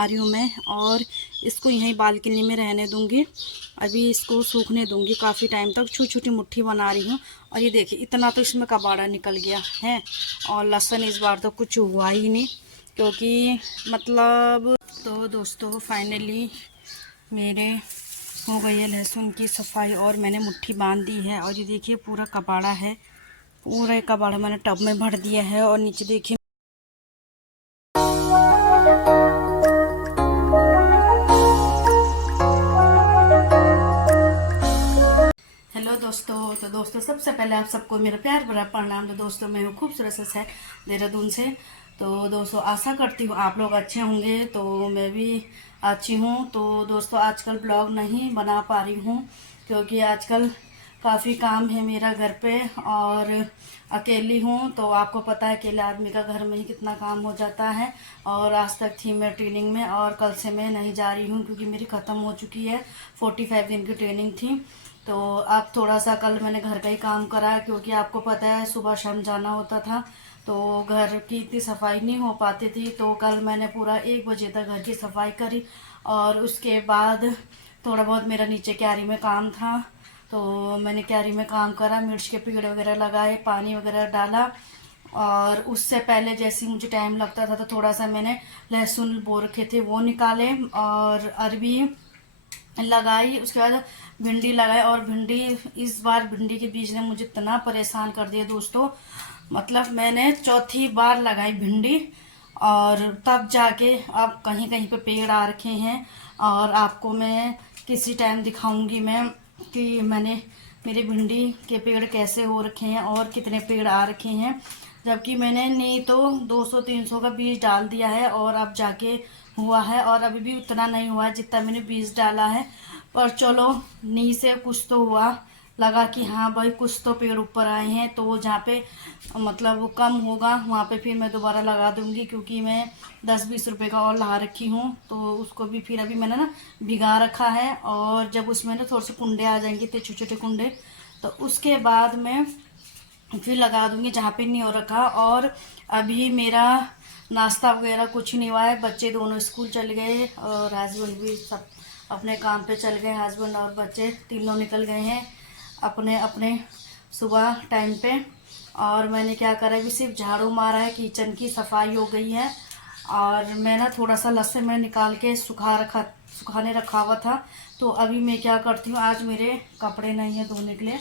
आ रही हूँ मैं और इसको यहीं बालकनी में रहने दूंगी। अभी इसको सूखने दूंगी काफ़ी टाइम तक। छोटी छोटी मुट्ठी बना रही हूँ और ये देखिए इतना तो इसमें कबाड़ा निकल गया है। और लहसुन इस बार तो कुछ हुआ ही नहीं क्योंकि मतलब तो दोस्तों फाइनली मेरे हो गई है लहसुन की सफाई और मैंने मुट्ठी बांध दी है। और ये देखिए पूरा कबाड़ा है, पूरा कबाड़ा मैंने टब में भर दिया है। और नीचे देखिए हेलो दोस्तों। तो दोस्तों सबसे पहले आप सबको मेरा प्यार भरा प्रणाम। तो दोस्तों मैं हूँ खूबसूरत से देहरादून से। तो दोस्तों आशा करती हूँ आप लोग अच्छे होंगे, तो मैं भी अच्छी हूँ। तो दोस्तों आजकल ब्लॉग नहीं बना पा रही हूँ क्योंकि आजकल काफ़ी काम है मेरा घर पे और अकेली हूँ। तो आपको पता है अकेले आदमी का घर में ही कितना काम हो जाता है। और आज तक थी मैं ट्रेनिंग में और कल से मैं नहीं जा रही हूँ क्योंकि मेरी ख़त्म हो चुकी है। 45 दिन की ट्रेनिंग थी। तो अब थोड़ा सा कल मैंने घर का ही काम करा क्योंकि आपको पता है सुबह शाम जाना होता था तो घर की इतनी सफाई नहीं हो पाती थी। तो कल मैंने पूरा 1 बजे तक घर की सफाई करी और उसके बाद थोड़ा बहुत मेरा नीचे क्यारी में काम था तो मैंने क्यारी में काम करा, मिर्च के पेड़ वगैरह लगाए, पानी वगैरह डाला। और उससे पहले जैसे मुझे टाइम लगता था तो थोड़ा सा मैंने लहसुन बो रखे थे वो निकाले और अरबी लगाई। उसके बाद भिंडी लगाई और भिंडी इस बार भिंडी के बीज ने मुझे इतना परेशान कर दिया दोस्तों। मतलब मैंने चौथी बार लगाई भिंडी और तब जाके अब कहीं कहीं पे पेड़ आ रखे हैं। और आपको मैं किसी टाइम दिखाऊंगी मैं कि मैंने मेरे भिंडी के पेड़ कैसे हो रखे हैं और कितने पेड़ आ रखे हैं। जबकि मैंने नहीं तो 200-300 का बीज डाल दिया है और अब जाके हुआ है। और अभी भी उतना नहीं हुआ है जितना मैंने बीज डाला है। पर चलो नी से कुछ तो हुआ, लगा कि हाँ भाई कुछ तो पेड़ ऊपर आए हैं। तो जहाँ पे मतलब वो कम होगा वहाँ पे फिर मैं दोबारा लगा दूंगी क्योंकि मैं 10-20 रुपए का और ला रखी हूँ। तो उसको भी फिर अभी मैंने ना भिगा रखा है और जब उसमें ना थोड़े से कुंडे आ जाएंगे इतने छोटे छोटे कुंडे तो उसके बाद मैं फिर लगा दूंगी जहाँ पे नहीं हो रखा। और अभी मेरा नाश्ता वगैरह कुछ नहीं हुआ है। बच्चे दोनों स्कूल चल गए और हस्बैंड भी सब अपने काम पे चल गए। हस्बैंड और बच्चे तीनों निकल गए हैं अपने अपने सुबह टाइम पे। और मैंने क्या करा अभी सिर्फ झाड़ू मारा है, किचन की सफाई हो गई है। और मैं ना थोड़ा सा लहसुन में निकाल के सुखाने रखा हुआ था। तो अभी मैं क्या करती हूँ, आज मेरे कपड़े नहीं है धोने के लिए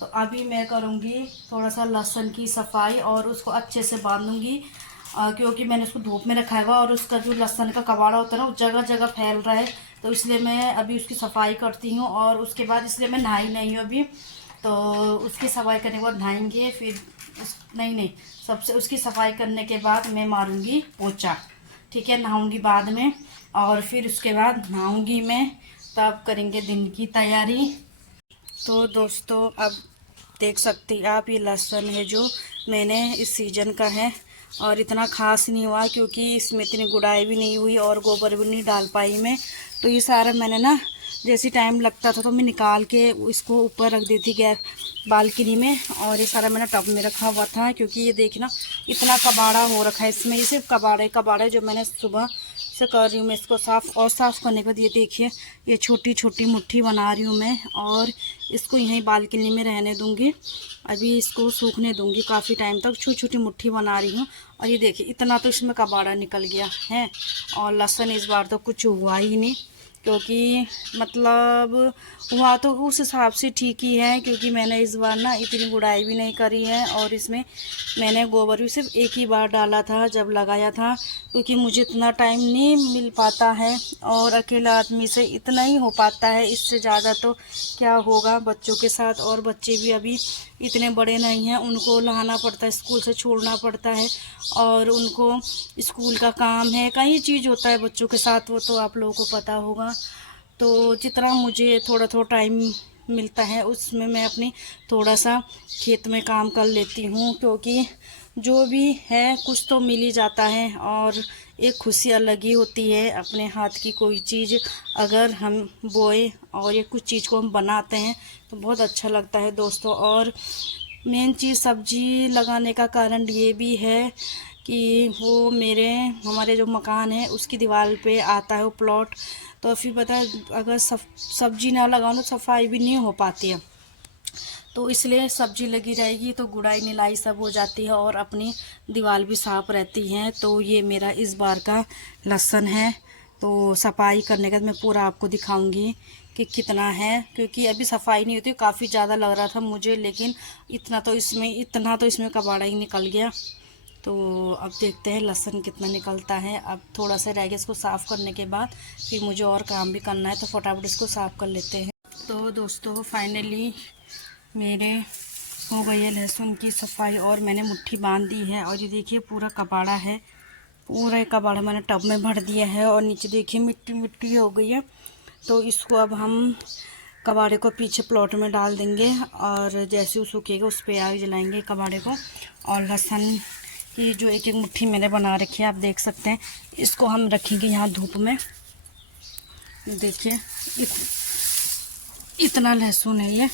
तो अभी मैं करूँगी थोड़ा सा लहसुन की सफाई और उसको अच्छे से बांधूंगी क्योंकि मैंने उसको धूप में रखा हुआ और उसका जो लहसुन का कबाड़ा होता है ना वो जगह जगह फैल रहा है। तो इसलिए मैं अभी उसकी सफाई करती हूँ और उसके बाद इसलिए मैं नहाई नहीं हूँ अभी। तो उसकी सफाई करने के बाद नहाएंगे फिर नहीं नहीं सबसे उसकी सफाई करने के बाद मैं मारूंगी पोछा, ठीक है, नहाऊंगी बाद में। और फिर उसके बाद नहाऊंगी मैं, तब करेंगे दिन की तैयारी। तो दोस्तों अब देख सकते हैं आप ये लहसुन है जो मैंने इस सीजन का है और इतना खास नहीं हुआ क्योंकि इसमें इतनी गुड़ाई भी नहीं हुई और गोबर भी नहीं डाल पाई मैं। तो ये सारा मैंने ना जैसे टाइम लगता था तो मैं निकाल के इसको ऊपर रख देती गैस बालकनी में। और ये सारा मैंने टब में रखा हुआ था क्योंकि ये देखना इतना कबाड़ा हो रखा है इसमें। ये सिर्फ कबाड़े जो मैंने सुबह से कर रही हूँ मैं इसको साफ़। और साफ़ करने के बाद ये देखिए ये छोटी छोटी मुट्ठी बना रही हूँ मैं और इसको यहीं बालकनी में रहने दूंगी। अभी इसको सूखने दूंगी काफ़ी टाइम तक। छोटी छोटी मुट्ठी बना रही हूँ और ये देखिए इतना तो इसमें कबाड़ा निकल गया है। और लहसुन इस बार तो कुछ हुआ ही नहीं क्योंकि मतलब हुआ तो उस हिसाब से ठीक ही है क्योंकि मैंने इस बार ना इतनी गुड़ाई भी नहीं करी है। और इसमें मैंने गोबर भी सिर्फ एक ही बार डाला था जब लगाया था क्योंकि मुझे इतना टाइम नहीं मिल पाता है और अकेला आदमी से इतना ही हो पाता है। इससे ज़्यादा तो क्या होगा बच्चों के साथ। और बच्चे भी अभी इतने बड़े नहीं हैं, उनको लाना पड़ता है, स्कूल से छोड़ना पड़ता है और उनको स्कूल का काम है, कई चीज़ होता है बच्चों के साथ, वो तो आप लोगों को पता होगा। तो जितना मुझे थोड़ा थोड़ा टाइम मिलता है उसमें मैं अपनी थोड़ा सा खेत में काम कर लेती हूँ क्योंकि जो भी है कुछ तो मिल ही जाता है। और एक खुशी अलग ही होती है अपने हाथ की कोई चीज़ अगर हम बोए और ये कुछ चीज़ को हम बनाते हैं तो बहुत अच्छा लगता है दोस्तों। और मेन चीज़ सब्जी लगाने का कारण ये भी है कि वो हमारे जो मकान है उसकी दीवार पे आता है वो प्लॉट। तो फिर पता है अगर सब्जी ना लगाओ तो सफाई भी नहीं हो पाती है, तो इसलिए सब्जी लगी रहेगी तो गुड़ाई निलाई सब हो जाती है और अपनी दीवार भी साफ़ रहती है। तो ये मेरा इस बार का लहसुन है। तो सफाई करने के बाद मैं पूरा आपको दिखाऊंगी कि कितना है, क्योंकि अभी सफाई नहीं होती, काफ़ी ज़्यादा लग रहा था मुझे, लेकिन इतना तो इसमें कबाड़ा ही निकल गया। तो अब देखते हैं लहसुन कितना निकलता है। अब थोड़ा सा रह गया, इसको साफ़ करने के बाद फिर मुझे और काम भी करना है, तो फटाफट इसको साफ़ कर लेते हैं। तो दोस्तों फाइनली मेरे हो गई है लहसुन की सफाई और मैंने मुट्ठी बांध दी है। और ये देखिए पूरा कबाड़ा है, पूरा कबाड़ा मैंने टब में भर दिया है और नीचे देखिए मिट्टी मिट्टी हो गई है। तो इसको अब हम कबाड़े को पीछे प्लॉट में डाल देंगे और जैसे वो सूखेगा उस पर आग जलाएंगे कबाड़े को। और लहसुन की जो एक एक मुट्ठी मैंने बना रखी है आप देख सकते हैं, इसको हम रखेंगे यहाँ धूप में। देखिए इतना लहसुन है ये,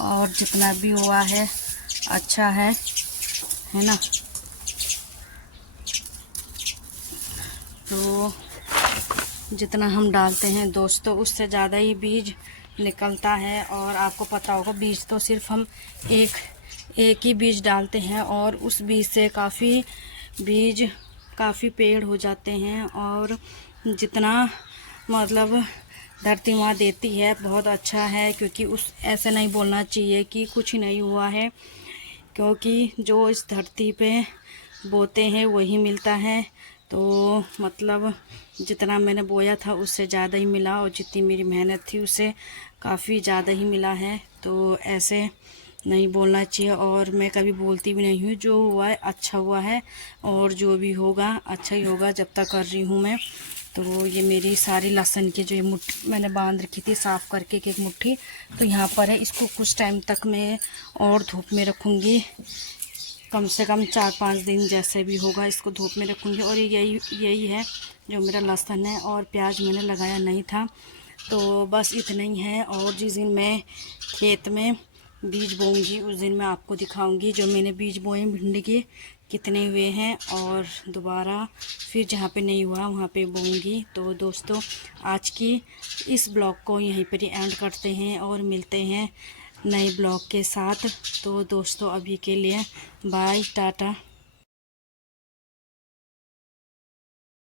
और जितना भी हुआ है अच्छा है ना। तो जितना हम डालते हैं दोस्तों उससे ज़्यादा ही बीज निकलता है। और आपको पता होगा बीज तो सिर्फ हम एक ही बीज डालते हैं और उस बीज से काफ़ी पेड़ हो जाते हैं। और जितना मतलब धरती माँ देती है बहुत अच्छा है, क्योंकि ऐसे नहीं बोलना चाहिए कि कुछ नहीं हुआ है, क्योंकि जो इस धरती पे बोते हैं वही मिलता है। तो मतलब जितना मैंने बोया था उससे ज़्यादा ही मिला, और जितनी मेरी मेहनत थी उससे काफ़ी ज़्यादा ही मिला है। तो ऐसे नहीं बोलना चाहिए, और मैं कभी बोलती भी नहीं हूँ। जो हुआ है अच्छा हुआ है, और जो भी होगा अच्छा ही होगा जब तक कर रही हूँ मैं। तो ये मेरी सारी लहसुन की जो ये मुट्ठी मैंने बांध रखी थी साफ़ करके एक मुट्ठी, तो यहाँ पर है। इसको कुछ टाइम तक मैं और धूप में रखूँगी, कम से कम 4-5 दिन जैसे भी होगा इसको धूप में रखूँगी। और यही है जो मेरा लहसुन है, और प्याज मैंने लगाया नहीं था। तो बस इतना ही है। और जिस दिन मैं खेत में बीज बोऊंगी उस दिन मैं आपको दिखाऊंगी जो मैंने बीज बोए भिंडी के कितने हुए हैं, और दोबारा फिर जहाँ पे नहीं हुआ वहाँ पे बोऊंगी। तो दोस्तों आज की इस ब्लॉग को यहीं पर ही एंड करते हैं और मिलते हैं नए ब्लॉग के साथ। तो दोस्तों अभी के लिए बाय टाटा।